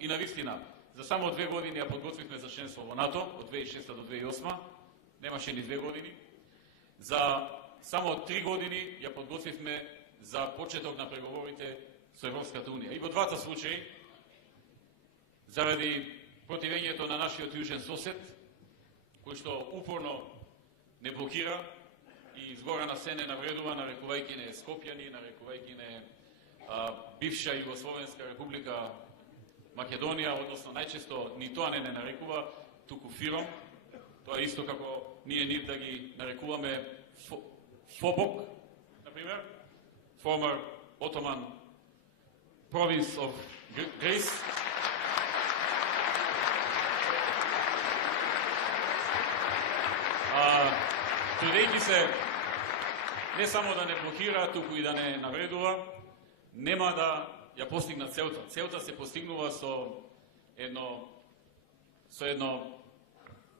И навистина, за само 2 години ја подготвивме за членство во НАТО, од 2006 до 2008, немаше ни 2 години. За само 3 години ја подготвивме за почеток на преговорите со Европската Унија. И во двата случаи, заради противењето на нашиот јужен сосед, кој што упорно не блокира и изгора на се не навредува, нарекувајќи не Скопјани, нарекувајќи не бивша Југословенска република Македонија, односно најчесто ни тоа не нарекува, туку Фиром. Тоа е исто како ние нив да ги нарекуваме Фобок, например, former Ottoman province of Greece. Трудејќи се не само да не блокира, туку и да не навредува, нема да ја постигна целта. Целта се постигнува со едно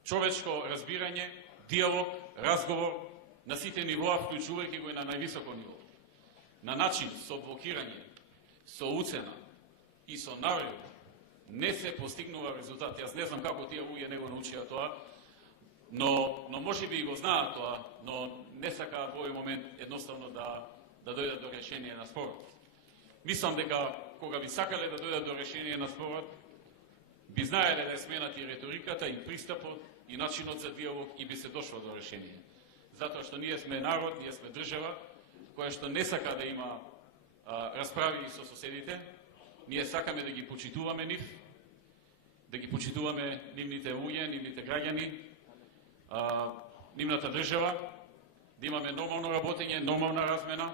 човечко разбирање, диалог, разговор на сите нивоа, вклучувајќи го и на највисоко ниво. На начин со блокирање, со уцена и со навреда не се постигнува резултат. Јас не знам како тие луѓе не го научија тоа, но може би и го знаат тоа, но не сакаат во овој момент едноставно да дојдат до решение на спорот. Мислам дека кога би сакале да дојдат до решение на спорот, би знаеле да сменат и реториката, и пристапот, и начинот за диалог и би се дошло до решение. Затоа што ние сме народ, ние сме држава, која што не сака да има расправи со соседите. Ние сакаме да ги почитуваме нив, да ги почитуваме нивните луѓе, нивните граѓани, нивната држава, да имаме нормално работење, нормална размена,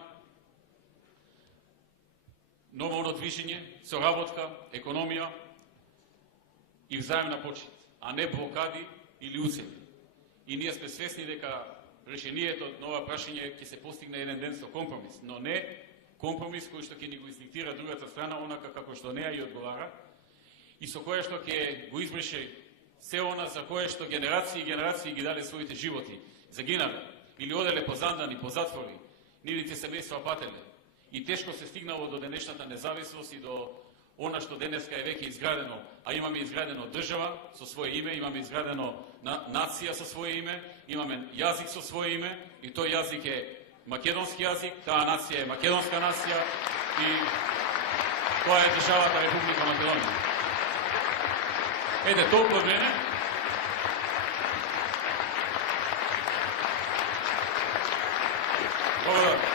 нормално движење, соработка, економија и взаемна почит, а не блокади или уцени. И ние сме свесни дека решението на ова прашање ќе се постигне еден ден со компромис, но не компромис кој што ќе ни го издиктира другата страна, онака како што неа и одговара, и со која што ќе го избрише се она за кое што генерации и генерации ги даде своите животи, загинале или оделе по зандани, по затвори, нивните семејства пателе. И тешко се стигнало до денешната независност и до она што денеска е веќе изградено, а имаме изградено држава со свое име, имаме изградено нација со свое име, имаме јазик со свое име, и тој јазик е македонски јазик, таа нација е македонска нација и тоа е државата Република Македонија. Ете, толку од мене. Благодарам.